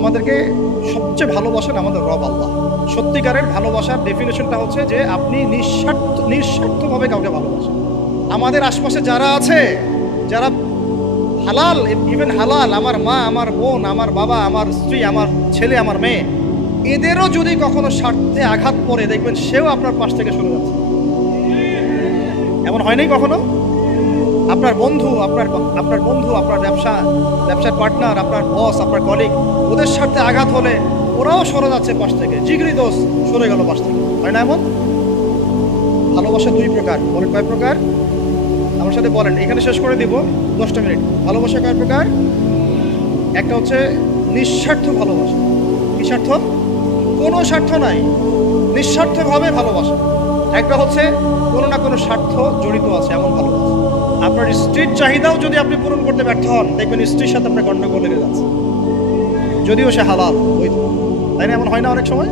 আমাদেরকে সবচেয়ে ভালোবাসেন আমাদের রব আল্লাহ। সত্যিকারের ভালোবাসার ডেফিনেশনটা হচ্ছে যে আপনি নিঃস্বার্থভাবে কাউকে ভালোবাসেন। আমাদের আশপাশে যারা আছে, যারা হালাল, ইভেন হালাল, আমার মা, আমার বোন, আমার বাবা, আমার স্ত্রী, আমার ছেলে, আমার মেয়ে, এদেরও যদি কখনো স্বার্থে আঘাত পড়ে, দেখবেন সেও আপনার পাশ থেকে সরে যাচ্ছে। এমন হয় নাই কখনো? আপনার বন্ধু, আপনার ব্যবসার পার্টনার, আপনার বস, আপনার কলিগ, ওদের স্বার্থে আঘাত হলে ওরাও সরে যাচ্ছে পাশ থেকে, জিগরি দোষ সরে গেল পাশ থেকে, হয় না এমন? ভালোবাসা দুই প্রকার। বলেন কয় প্রকার? আমার সাথে বলেন, এখানে শেষ করে দিব 10টা মিনিট। ভালোবাসা কয় প্রকার? একটা হচ্ছে নিঃস্বার্থ ভালোবাসা। কি স্বার্থ? কোনো স্বার্থ নাই, নিঃস্বার্থভাবে ভালোবাসা। একটা হচ্ছে কোনো না কোনো স্বার্থ জড়িত আছে এমন ভালোবাসা। আপনার স্ত্রীর চাহিদাও যদি আপনি পূরণ করতে ব্যর্থ হন, দেখবেন স্ত্রীর সাথে আপনার গন্ডগোল লেগে যাচ্ছে, যদিও সে হালাল বৈধ, তাই না? এমন হয় না অনেক সময়?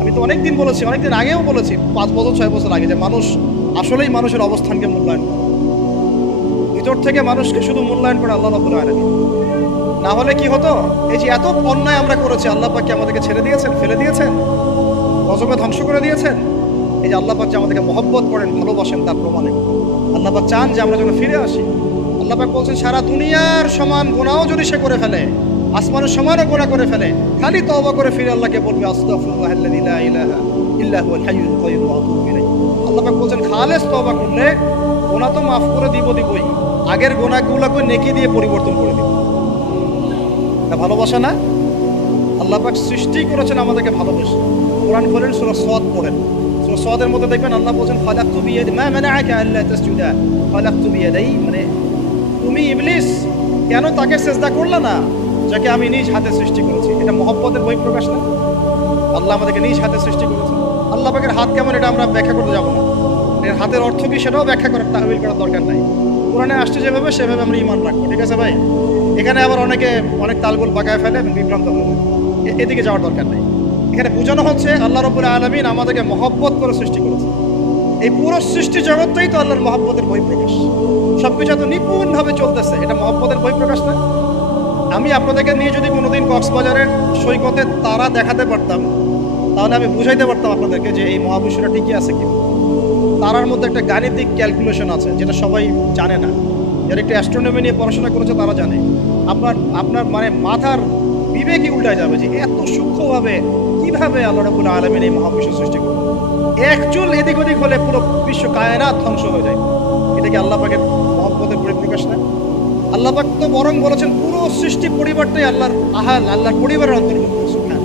আমি তো অনেকদিন বলেছি, অনেকদিন আগেও বলেছি, 5 বছর 6 বছর আগে, যে মানুষ আসলেই মানুষের অবস্থানকে মূল্যায়ন করে। ভিতর থেকে মানুষকে শুধু মূল্যায়ন করে আল্লাহ রাব্বুল আলামিন। না হলে কি হতো? এই যে এত অন্যায় আমরা করেছি, আল্লাহ পাক কি আমাদেরকে ছেড়ে দিয়েছেন, ফেলে দিয়েছেন, গজবে ধ্বংস করে দিয়েছেন? এই যে আল্লাহ পাক যে আমাদেরকে মহব্বত করেন, ভালোবাসেন, তার প্রমাণে আল্লাহ পাক চান যে আমরা যেন ফিরে আসি। আল্লাহ পাক বলছেন, সারা দুনিয়ার সমান গুনাহও যদি সে করে ফেলে, আসমানের সমানও গুনাহ করে ফেলে, খালি তওবা করে ফিরে আল্লাহকে বলবে, আস্তাগফিরুল্লাহাল্লাযী লা ইলাহা ইল্লা হুয়াল হাইয়ুল কাইয়্যুম ওয়া আতুবু ইলাইহি। আল্লাহ পাক বলছেন, খালেস তওবা করলে গুনাহ তো মাফ করে দিবই, আগের গুনাহগুলোকে নেকি দিয়ে পরিবর্তন করে দিব। এটা ভালোবাসা না? আল্লাহ পাক সৃষ্টি করেছেন আমাদেরকে ভালোবেসে। কোরআন খোলেন, সূরা সদ পড়েন, সূরা সদের মধ্যে দেখবেন আল্লাহ বলেন, খালাকতু বিয়াদি মা মানাআকা আল্লা তাসজুদা খালাকতু বিয়াদাই, মানে তুমি ইবলিস কেন তাকে সিজদা করলে না যাকে আমি নিজ হাতে সৃষ্টি করেছি? এটা মহব্বতের বহিঃপ্রকাশ না? আল্লাহ আমাদেরকে নিজ হাতে সৃষ্টি করেছেন। আল্লাহ পাকের হাত কেমন এটা আমরা ব্যাখ্যা করতে যাব না, এর হাতের অর্থ কি সেটাও ব্যাখ্যা করার, তাহবিল করার দরকার নাই। কোরআনে আসছে যেভাবে সেভাবে আমরা ঈমান রাখবো, ঠিক আছে ভাই? এখানে আবার অনেক তালগোল পাকায় ফেলে এবং বিভ্রান্ত হয়ে যায়, এদিকে যাওয়ার দরকার নেই। এখানে বোঝানো হচ্ছে আল্লাহ রাব্বুল আলামিন আমাদেরকে মহব্বত করে সৃষ্টি করেছে। এই পুরো সৃষ্টি জগৎটাই তো আল্লাহর মহব্বতের বহিঃপ্রকাশ। সবকিছু এত নিপুণভাবে চলতেছে, এটা মহব্বতের বহিঃপ্রকাশ না? আমি আপনাদেরকে নিয়ে যদি কোনোদিন কক্সবাজারের সৈকতে তারা দেখাতে পারতাম, তাহলে আমি বুঝাইতে পারতাম আপনাদেরকে যে এই মহাবিশ্বটা ঠিকই আছে কি। তারার মধ্যে একটা গাণিতিক ক্যালকুলেশন আছে যেটা সবাই জানে না। যারা একটু অ্যাস্ট্রোনমি নিয়ে পড়াশোনা করেছে তারা জানে। আপনার মানে মাথার বিবেকই উল্টায় যাবে যে এত সূক্ষ্মভাবে কিভাবে আল্লাহ রাব্বুল আলামিন এই মহাবিশ্ব সৃষ্টি করলেন। এক চুল এদিক ওদিক হলে পুরো বিশ্ব কায়নাত ধ্বংস হয়ে যায়। এটা কি আল্লাহ পাকের মহব্বতের পরিপ্রকাশ না? আল্লাহ পাক তো বরং বলেছেন পুরো সৃষ্টি পরিবারটাই আল্লাহর আল্লাহর পরিবারের অন্তর্ভুক্ত। সুবহান।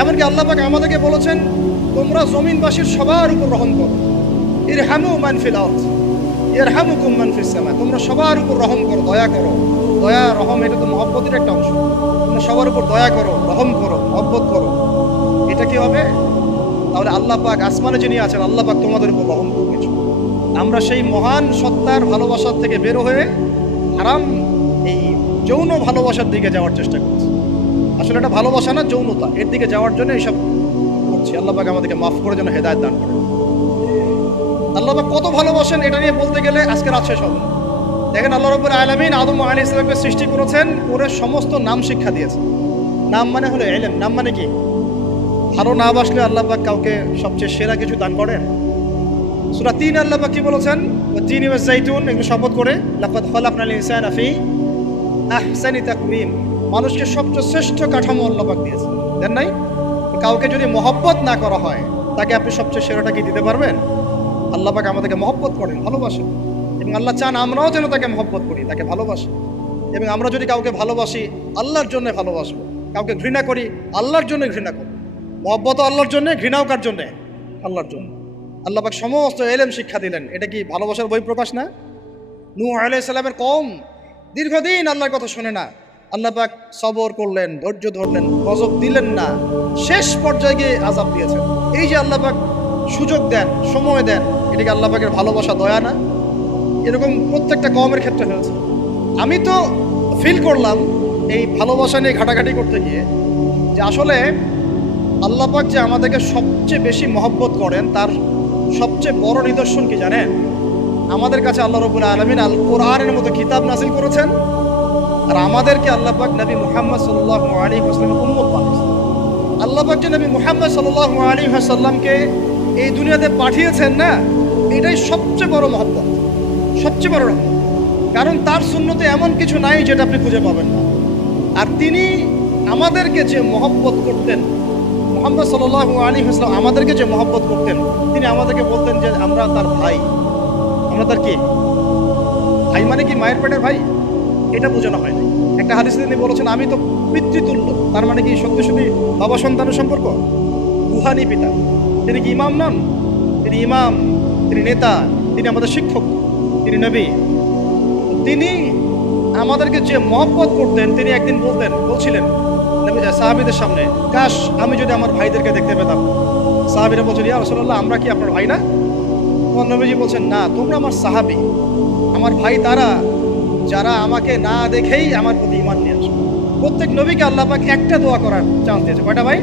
এমনকি আল্লাহ পাক আমাদেরকে বলেছেন, তোমরা জমিনবাসীর সবার উপর রহম করো, ইরহামু মান ফিল আরদ ইয়ারহামুকুম মান ফিস সামা। তোমরা সবার উপর রহম করো, দয়া করো। দয়া, রহম এটা তো মহব্বতের একটা অংশ। তোমরা সবার উপর দয়া করো, রহম করো, মহব্বত করো। এটা কি হবে? তাহলে আল্লাহ পাক আসমানে যিনি আছেন, আল্লাহ পাক তোমাদের উপর রহম করবে। আমরা সেই মহান সত্তার ভালোবাসার থেকে বের হয়ে হারাম এই যৌন ভালোবাসার দিকে যাওয়ার চেষ্টা করছি। আসলে এটা ভালোবাসা না, যৌনতা, এর দিকে যাওয়ার জন্য এইসব করছি। আল্লাহ পাক আমাদেরকে মাফ করে যেন হেদায়েত দান করেন। আল্লাহ পাক কত ভালোবাসেন এটা নিয়ে বলতে গেলে আজকে রাত শেষ হবে। দেখেন, আল্লাহ রাব্বুল আলামিন আদম আলাইহিস সালামকে সৃষ্টি করেছেন, করে সমস্ত নাম শিক্ষা দিয়েছেন। নাম মানে হলো ইলম। নাম মানে কি? ভালো না বাসলে আল্লাহ পাক কাউকে সবচেয়ে সেরা কিছু দান করেন। সূরা ৩ আল্লাহ পাক কি বলেছেন? তিনি ওয়াজ জাইতুন, এগুলো শপথ করে, লাকাদ খালাকনাল ইনসানা ফি আহসানি তাকওয়িম। মানুষকে সবচেয়ে শ্রেষ্ঠ কাঠামো আল্লাহ পাক দিয়েছেন, দেন নাই? কাউকে যদি মহব্বত না করা হয়, তাকে আপনি সবচেয়ে সেরাটা কি দিতে পারবেন? আল্লাহ পাক আমাদেরকে মহব্বত করেন, ভালোবাসেন, এবং আল্লাহ চান আমরাও যেন তাকে মহব্বত করি, তাকে ভালোবাসি। এবং আমরা যদি কাউকে ভালোবাসি, আল্লাহর জন্য ভালোবাসবো। কাউকে ঘৃণা করি, আল্লাহর জন্য ঘৃণা করব। মহব্বত আল্লাহর জন্য, ঘৃণাও কার জন্য? আল্লাহর জন্য। আল্লাহ পাক সমস্ত ইলম শিক্ষা দিলেন। এটা কি ভালোবাসার বহিঃপ্রকাশ না? নূহ আলাইহিস সালামের কওম দীর্ঘদিন আল্লাহর কথা শুনে না, আল্লাহ পাক সবর করলেন, ধৈর্য ধরলেন, গজব দিলেন না, শেষ পর্যায়ে গিয়ে আযাব দিয়েছেন। এই যে আল্লাহ পাক সুযোগ দেন, সময় দেন, এটা কি আল্লাহ পাকের ভালোবাসা, দয়া না? এরকম প্রত্যেকটা কওমের ক্ষেত্রে হয়েছে। আমি তো ফিল করলাম এই ভালোবাসা নিয়ে ঘাটাঘাটি করতে গিয়ে যে আসলে আল্লাহ পাক যে আমাদেরকে সবচেয়ে বেশি মহব্বত করেন, তার সবচেয়ে বড় নিদর্শন কি জানেন? আমাদের কাছে আল্লাহ রাব্বুল আলামিন আল কোরআনের মতো কিতাব নাযিল করেছেন, আর আমাদেরকে আল্লাহ পাক নবী মুহাম্মদ সাল্লাল্লাহু আলাইহি ওয়াসাল্লামের উম্মত বানিয়েছেন। আল্লাহ পাক যে নবী মুহাম্মদ সাল্লাল্লাহু আলাইহি ওয়াসাল্লামকে এই দুনিয়াতে পাঠিয়েছেন না, এটাই সবচেয়ে বড় মহব্বত, সবচেয়ে বড় রহমত। কারণ তার সুন্নতে এমন কিছু নাই যেটা আপনি খুঁজে পাবেন না। আর তিনি আমাদেরকে যে মহব্বত করতেন, মুহাম্মদ সাল্লাল্লাহু আলাইহি ওয়াসাল্লাম আমাদেরকে যে মহব্বত করতেন, তিনি আমাদেরকে বলতেন যে আমরা তার ভাই। আমরা তার কি ভাই? মানে কি মায়ের পেটের ভাই? এটা বোঝানো হয় না। একটা হাদিসে তিনি বলেছেন আমি তো পিতৃতুল্য। তার মানে কি সত্যি সত্যি বাবা সন্তানের সম্পর্ক? রুহানি পিতা। তিনি কি ইমাম নন? তিনি ইমাম, তিনি নেতা, তিনি আমাদের শিক্ষক, তিনি নবী। তিনি আমাদেরকে যে মহব্বত করতেন, তিনি একদিন বলছিলেন সাহাবীদের সামনে, কাশ আমি যদি আমার ভাইদেরকে দেখতে পেতাম। সাহাবীরা বলছেন ইয়া রাসূলুল্লাহ আমরা কি আপনার ভাই না? তখন নবীজি বলছেন না, তোমরা আমার সাহাবী। আমার ভাই তারা যারা আমাকে না দেখেই আমার প্রতি ঈমান নিয়ে আসবে। প্রত্যেক নবীকে আল্লাহ পাক একটা দোয়া করার চান্স দিয়েছে। কয়টা ভাই?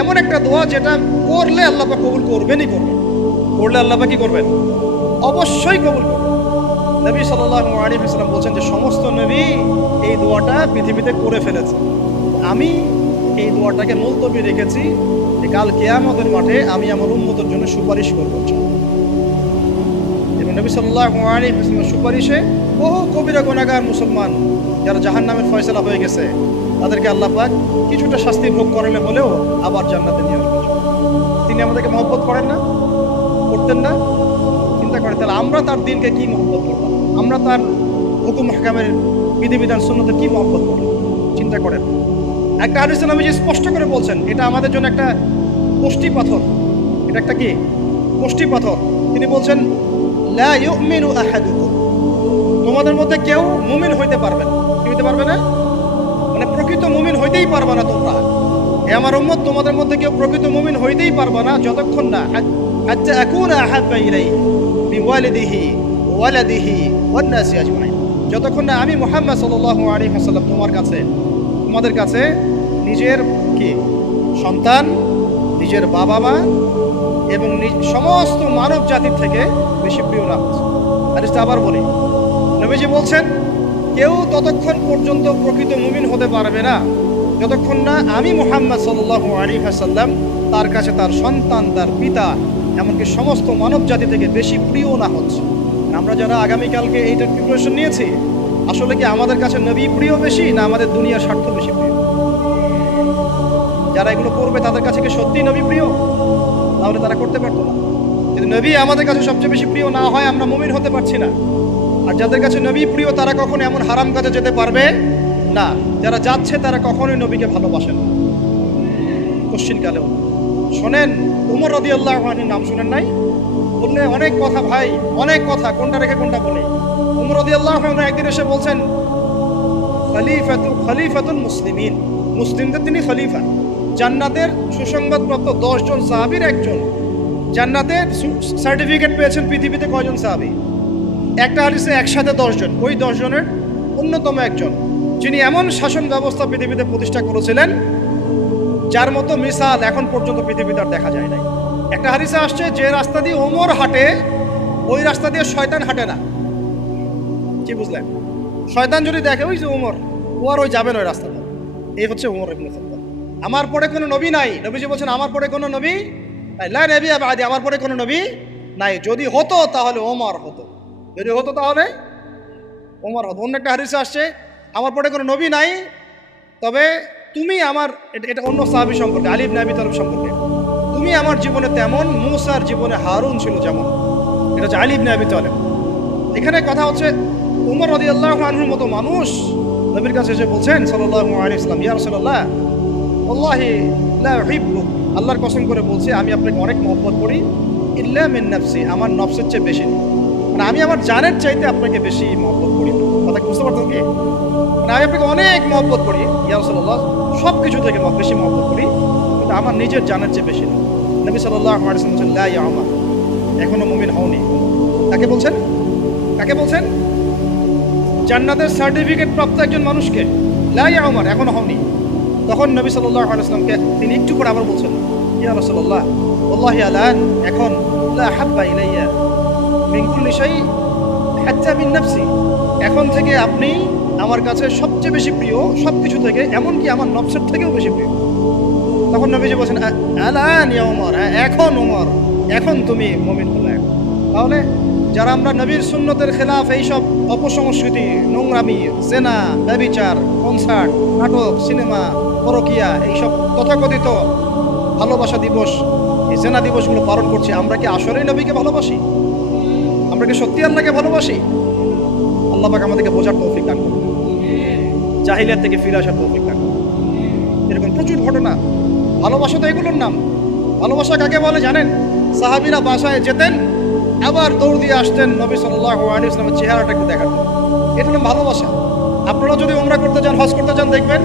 এমন একটা দোয়া যেটা করলে আল্লাহ পাক কবুল করবেনই করবেন। করলে আল্লাহ পাক কি করবেন? অবশ্যই কবুল করবেন। নবী সাল্লাল্লাহু আলাইহি ওয়াসাল্লাম বলছেন যে সমস্ত নবী এই দোয়াটা পৃথিবীতে করে ফেলেছে, আমি এই দোয়াটাকে মুলতবি রেখেছি যে কাল কিয়ামতের মাঠে আমি আমার উম্মতের জন্য সুপারিশ করব। এবং নবী সাল্লাল্লাহু আলাইহি ওয়াসাল্লামের সুপারিশে বহু কবিরা গুনাহগার মুসলমান যারা জাহান্নামের ফয়সালা হয়ে গেছে, তাদেরকে আল্লাহ পাক কিছুটা শাস্তি ভোগ করালে হলেও আবার জান্নাতে নিয়ে আসবেন। তিনি আমাদেরকে মহব্বত করেন না? করতেন না? চিন্তা করেন তাহলে আমরা তার দিনকে কি মহব্বত করতাম, আমরা তার হুকুম হাকামের বিধিবিধান সুন্নতের কি মহব্বত করতাম, চিন্তা করেন। একটা হাদিসে নবীজি স্পষ্ট করে বলছেন এটা আমাদের জন্য একটা কষ্টি পাথর। এটা একটা কি কষ্টি পাথর। তিনি বলছেন লা ইউমিনু আহাদুকুম, তোমাদের মধ্যে কেউ মুমিন হইতে পারবে না। কি হইতে পারবে না? মানে প্রকৃত মুমিন হইতেই পারবে না তোমরা। এ আমার উম্মত, তোমাদের মধ্যে কেউ প্রকৃত মুমিন হইতেই পারবে না যতক্ষণ না হাত্তা আকুনা আহাব্বা ইলাইহি বিওয়ালিদিহি ওয়ালাদিহি ওয়ান নাসি আজমাইন, যতক্ষণ না আমি মুহাম্মদ সাল্লাল্লাহু আলাইহি ওয়াসাল্লাম তোমাদের কাছে নিজের কি সন্তান, নিজের বাবা মা এবং সমস্ত মানব জাতির থেকে বেশি প্রিয় না হচ্ছে। হাদিসটা আবার বলি, নবীজি বলছেন কেউ ততক্ষণ পর্যন্ত প্রকৃত মুমিন হতে পারবে না যতক্ষণ না আমি মুহাম্মদ সাল্লাল্লাহু আলাইহি ওয়াসাল্লাম তার কাছে তার সন্তান, তার পিতা, এমনকি সমস্ত মানব জাতি থেকে বেশি প্রিয় না হচ্ছে। আমরা যারা আগামীকালকে এইটার প্রিপারেশন নিয়েছি, আসলে কি আমাদের কাছে নবী প্রিয় বেশি না আমাদের দুনিয়ার স্বার্থ বেশি প্রিয়? যারা এগুলো করবে তাদের কাছে কি সত্যিই নবী প্রিয়? তাহলে তারা করতে পারতো না। যদি নবী আমাদের কাছে সবচেয়ে বেশি প্রিয় না হয়, আমরা মুমিন হতে পারছি না। আর যাদের কাছে নবী প্রিয় তারা কখনো এমন হারাম কাজে যেতে পারবে না। যারা যাচ্ছে তারা কখনোই নবীকে ভালোবাসে না, কোশ্চিনকালেও। শোনেন, উমর রাদিয়াল্লাহু আনহুর নাম শুনেন নাই? বললে অনেক কথা ভাই, অনেক কথা, কোনটা রেখে কোনটা বলে। উমর রাদিয়াল্লাহু আনহু একদিন এসে বলছেন খলিফাতুল মুসলিমিন, মুসলিমদের তিনি খলিফা। জান্নাতের সুসংবাদপ্রাপ্ত 10 জন সাহাবীর একজন। জান্নাতের সার্টিফিকেট পেয়েছেন পৃথিবীতে কয়জন সাহাবী? একটা হাদিসে একসাথে 10 জন, ওই 10 জনের অন্যতম একজন, যিনি এমন শাসন ব্যবস্থা পৃথিবীতে প্রতিষ্ঠা করেছিলেন যার মতো মিসাল এখন পর্যন্ত পৃথিবীতে আর দেখা যায় নাই। একটা হাদিসে আসছে যে রাস্তা দিয়ে ওমর হাঁটে ওই রাস্তা দিয়ে শয়তান হাঁটে না। কি বুঝলেন? শয়তান যদি দেখে ওই যে ওমর, ও আর ওই যাবে না ওই রাস্তাটা। এই হচ্ছে ওমর ইবনে খাত্তাব। আমার পরে কোনো নবী নাই। নবীজি বলছেন আমার পরে কোনো নবী নাই, লা নবিয়্যা বা'দি, আমার পরে কোনো নবী নাই। যদি হতো তাহলে ওমর হতো, যদি হতো তাহলে ওমর হতো। অন্য একটা হাদিসে আসছে আমার পরে কোনো নবী নাই, তবে তুমি আমার, এটা অন্য সাহাবী সম্পর্কে, আলী ইবনে আবি তালিব সম্পর্কে, তুমি আমার জীবনে তেমন মূসার জীবনে হারুন ছিল যেমন। এটা হচ্ছে আলী ইবনে আবি তালিব। এখানে কথা হচ্ছে উমর রাদিয়াল্লাহু আনহুর মতো মানুষ নবীর কাছে এসে বলছেন সাল্লাল্লাহু আলাইহি ওয়াসাল্লাম, ইয়া রাসূলুল্লাহ ওয়াল্লাহি লা উহিব্বুক, আল্লাহর কসম করে বলছি আমি আপনাকে অনেক মহব্বত করি, ইল্লা মিন নাফসি, আমার নফসের চেয়ে বেশি, মানে আমি আমার জানের চাইতে আপনাকে বেশি মহব্বত করি। কথা বুঝতে পারতেন কি? মানে আমি আপনাকে অনেক মহব্বত করি ইয়া রাসূলুল্লাহ, সব কিছু থেকে বেশি মহব্বত করি, কিন্তু আমার নিজের জানের চেয়ে বেশি না। নবী সাল্লাল্লাহু আলাইহি ওয়াসাল্লাম বলছেন লা ইয়া উমর, এখনো মুমিন হওনি। কাকে বলছেন? কাকে বলছেন? জান্নাতের সার্টিফিকেট প্রাপ্ত একজন মানুষকে। লা ইয়া উমর, এখনো হওনি। তখন নবী সাল্লাল্লাহু আলাইহি ওয়াসাল্লামকে তিনি একটু করে আবার বলছেন, ইয়া রাসূলুল্লাহ ওয়াল্লাহি আলান, এখন লা হাব্বা ইলাইয়া মিন কুল্লি শাই হাত্তা মিন নাফসি, এখন থেকে আপনি আমার কাছে সব সবচেয়ে বেশি প্রিয় সব কিছু থেকে, এমনকি আমার নফসের থেকেও বেশি প্রিয়। তখন নবীজি বলছেন আলান ইয়া ওমর, এখন ওমর, এখন তুমি মুমিন হলে। তাহলে যারা আমরা নবীর সুন্নতের খেলাফ এইসব অপসংস্কৃতি, নোংরামি, জেনা, ব্যভিচার, কনসার্ট, নাটক, সিনেমা, পরকিয়া, এইসব তথাকথিত ভালোবাসা দিবস, এই জেনা দিবসগুলো পালন করছি, আমরা কি আসলেই নবীকে ভালোবাসি? আমরা কি সত্যি আল্লাহকে ভালোবাসি? আল্লাহ পাক আমাদেরকে বোঝার তৌফিক দান করুন, জাহিলিয়াত থেকে ফিরে আসার তৌফিক দান করুন। এরকম প্রচুর ঘটনা। ভালোবাসা তো এগুলোর নাম। ভালোবাসা কাকে বলে জানেন? সাহাবীরা বাসায় যেতেন, আবার দৌড় দিয়ে আসতেন নবী সাল্লাল্লাহু আলাইহি ওয়াসাল্লামের চেহারাটা একটু দেখার জন্য। এটা নাম ভালোবাসা। আপনারা যদি উমরা করতে যান, হজ করতে যান, দেখবেন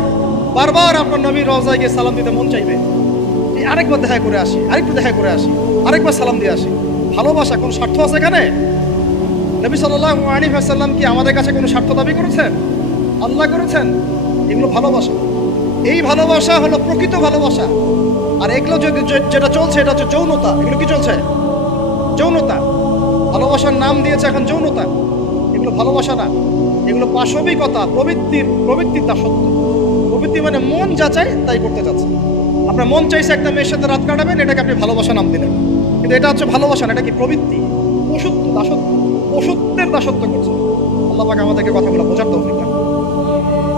বারবার আপনার নবীর রওজায় গিয়ে সালাম দিতে মন চাইবে। আরেকবার দেখা করে আসি, আরেকটু দেখা করে আসি, আরেকবার সালাম দিয়ে আসি। ভালোবাসা, কোনো স্বার্থ আছে এখানে? নবী সাল্লাল্লাহু আলাইহি ওয়াসাল্লাম কি আমাদের কাছে কোনো স্বার্থ দাবি করেছেন? আল্লাহ করেছেন। এগুলো ভালোবাসা। এই ভালোবাসা হলো প্রকৃত ভালোবাসা। আর এগুলো যেটা চলছে এটা হচ্ছে যৌনতা। এগুলো কি চলছে? যৌনতা। ভালোবাসার নাম দিয়েছে এখন যৌনতা। এগুলো ভালোবাসা না, এগুলো পাশবিকতা, প্রবৃত্তির দাসত্ব। প্রবৃত্তি মানে মন যা চায় তাই করতে যাচ্ছে। আপনার মন চাইছে একটা মেয়ের সাথে রাত কাটাবেন, এটাকে আপনি ভালোবাসা নাম দিলেন, কিন্তু এটা হচ্ছে ভালোবাসা না, এটা কি প্রবৃত্তি, পশুত্ব, দাসত্ব, পশুত্বের দাসত্ব করছে। আল্লাহ পাক আমাদেরকে কথাগুলো বোঝার তৌফিক দান করুন।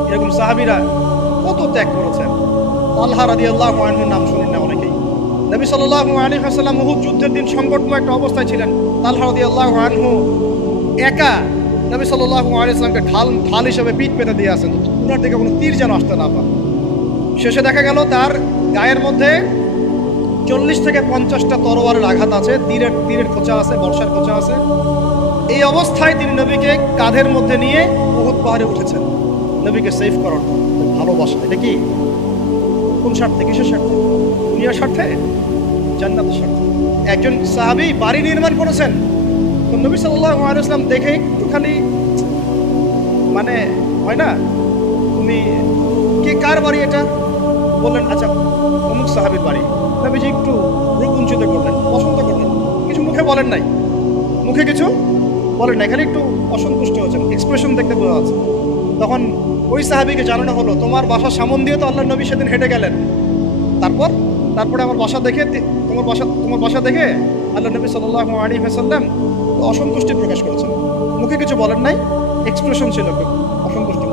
এরকম সাহাবীরা কত ত্যাগ করেছেন। তালহা রাদিয়াল্লাহু আনহুর নাম শুনেন না অনেকেই। নবী সাল্লাল্লাহু আলাইহি ওয়াসাল্লাম উহুদ যুদ্ধের দিন সংকটময় একটা অবস্থায় ছিলেন। তালহা রাদিয়াল্লাহু আনহু একা নবী সাল্লাল্লাহু আলাইহি ওয়াসাল্লামকে ঢাল হিসেবে পিঠ পেতে দিয়ে আসেন, ওনার দিকে কোনো তীর যেন আসতে না পারে। শেষে দেখা গেল তার গায়ের মধ্যে 40 থেকে 50টা তরোয়ারের আঘাত আছে, তীরের খোঁচা আছে, বর্ষার খোঁচা আছে। এই অবস্থায় তিনি নবীকে কাঁধের মধ্যে নিয়ে উহুদ পাহাড়ে উঠেছেন নবীকে সেভ করার। ভালোবাসা। এটা কি? কোন স্বার্থে? কিসের স্বার্থে? দুনিয়ার স্বার্থে? জান্নাতের স্বার্থে। একজন সাহাবী বাড়ি নির্মাণ করেছেন, তো নবী সাল্লাল্লাহু আলাইহি ওয়াসাল্লাম দেখে একটুখানি মানে হয় না, তুমি কে, কার বাড়ি এটা? বললেন আচ্ছা অমুক সাহাবীর বাড়ি। নবীজি একটু রূপ উঞ্চিত করলেন, পছন্দ করলেন, কিছু মুখে বলেন নাই, মুখে কিছু বলেন নাই, খালি একটু অসন্তুষ্ট হয়েছেন, এক্সপ্রেশন দেখতে বোঝা যাচ্ছে। তখন ওই সাহাবীকে জানানো হলো, তোমার বাসার সামন দিয়ে তো আল্লাহর নবী সেদিন হেঁটে গেলেন, তারপরে আমার বাসা দেখে, তোমার বাসা দেখে আল্লাহ নবী সাল্লাল্লাহু আলাইহি ওয়াসাল্লাম অসন্তুষ্টি প্রকাশ করেছেন। মুখে কিছু বলেন নাই, এক্সপ্রেশন ছিল অসন্তুষ্ট।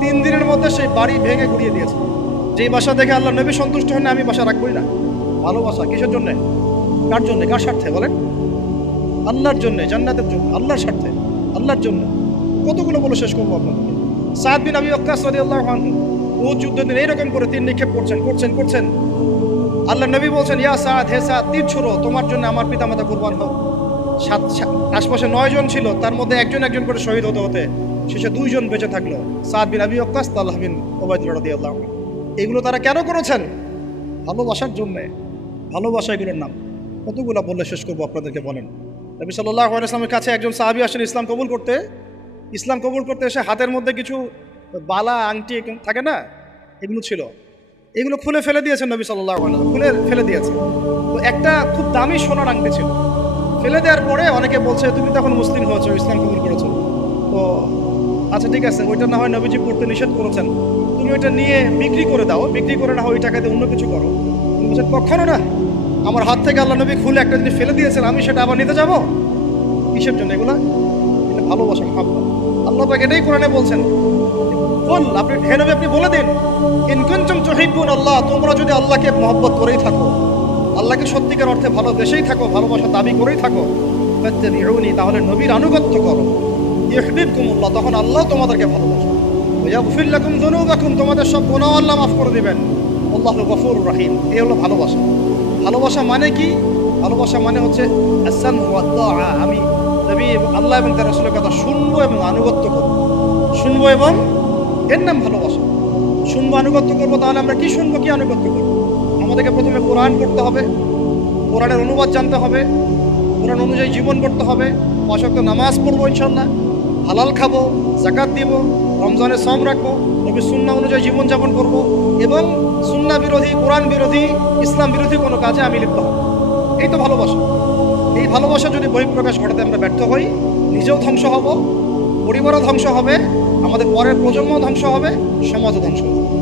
3 দিনের মধ্যে সেই বাড়ি ভেঙে গুড়িয়ে দিয়েছে। যেই বাসা দেখে আল্লাহ নবী সন্তুষ্ট হন না, আমি বাসা রাখবই না। ভালোবাসা কিসের জন্য? কার জন্য? কার স্বার্থে বলেন? আল্লাহর জন্য, জান্নাতের জন্য, আল্লাহর স্বার্থে, আল্লাহর জন্য। কতগুলো বলে শেষ করবো আপনাদেরকে। সাদ বিন আবি ওয়াক্কাস রাদিয়াল্লাহু আনহু উহুদ যুদ্ধের দিন এইরকম করে তীর নিক্ষেপ করছেন। আল্লাহ নবী বলছেন, ইয়া সাদ, হে সাদ, তীর ছুড়ো, তোমার জন্য আমার পিতামাতা কুরবান হোক। আশপাশে 9 জন ছিল, তার মধ্যে একজন করে শহীদ হতে শেষে 2 জন বেঁচে থাকলো, সাদ বিন আবি ওয়াক্কাস, তালহা বিন উবাইদুল্লাহ রাদিয়াল্লাহু আনহু। এগুলো তারা কেন করেছেন? ভালোবাসার জন্য। ভালোবাসা এগুলোর নাম। কতগুলো বললে শেষ করবো আপনাদেরকে বলেন। নবী সাল্লাল্লাহু আলাইহি ওয়াসাল্লামের কাছে একজন সাহাবী আসেন ইসলাম কবুল করতে এসে হাতের মধ্যে কিছু বালা, আংটি থাকে না, এগুলো ছিল। এগুলো খুলে ফেলে দিয়েছেন নবী সাল্লাল্লাহু আলাইহি ওয়াসাল্লাম, খুলে ফেলে দিয়েছে। তো একটা খুব দামি সোনার আংটি ছিল। ফেলে দেওয়ার পরে অনেকে বলছে, তুমি তো এখন মুসলিম হয়েছো, ইসলাম কবুল করেছো, তো আচ্ছা ঠিক আছে, ওইটা না হয় নবীজি পড়তে নিষেধ করেছেন, তুমি ওইটা নিয়ে বিক্রি করে দাও, বিক্রি করে না হয় ওই টাকাতে অন্য কিছু করো। বলছেন কখনো না, আমার হাত থেকে আল্লাহ নবী খুলে একটা জিনিস ফেলে দিয়েছেন, আমি সেটা আবার নিতে যাবো? কিসের জন্য এগুলা? এটা ভালোবাসা, মহব্বত। আল্লাহ পাক এটাই কোরআনে বলছেন, বল আপনি, হে নবী আপনি বলে দিন, ইন কুনতুম তুহিব্বুন আল্লাহ, তোমরা যদি আল্লাহকে মহব্বত করেই থাকো, আল্লাহকে সত্যিকার অর্থে ভালোবেসেই থাকো, ভালোবাসা দাবি করেই থাকো, ফাত্তাবিউনি, তাহলে নবীর আনুগত্য করো, ইউহিব্বুকুমুল্লাহ, তখন আল্লাহ তোমাদেরকে ভালোবাসবে, ওয়া ইয়াগফির লাকুম যুনুবাকুম, তোমাদের সব গুনাহ আল্লাহ মাফ করে দিবেন, আল্লাহু গফুরুর রহিম। এই হলো ভালোবাসা। ভালোবাসা মানে কি? ভালোবাসা মানে হচ্ছে আস-সামউ ওয়াত তাআ, আমি নবী আল্লাহ এবং তার রাসূলের কথা শুনবো এবং আনুগত্য করব, শুনবো, এবং এর নাম ভালোবাসা। শুনবো, আনুগত্য করবো, তাহলে আমরা কি শুনবো, কি আনুগত্য করবো? আমাদেরকে প্রথমে কোরআন পড়তে হবে, কোরআনের অনুবাদ জানতে হবে, কোরআন অনুযায়ী জীবন করতে হবে, 5 ওয়াক্ত নামাজ পড়বো ইনশাআল্লাহ, হালাল খাবো, যাকাত দিব, রমজানের সম রাখবো, নবীর সুন্নাহ অনুযায়ী জীবনযাপন করবো, এবং সুন্নাহ বিরোধী, কোরআন বিরোধী, ইসলাম বিরোধী কোনো কাজে আমি লিপ্ত হব। এই তো ভালোবাসা। এই ভালোবাসা যদি বহিঃপ্রকাশ ঘটাতে আমরা ব্যর্থ হই, নিজেও ধ্বংস হব, পরিবারও ধ্বংস হবে, আমাদের পরের প্রজন্ম ধ্বংস হবে, সমাজও ধ্বংস হবে।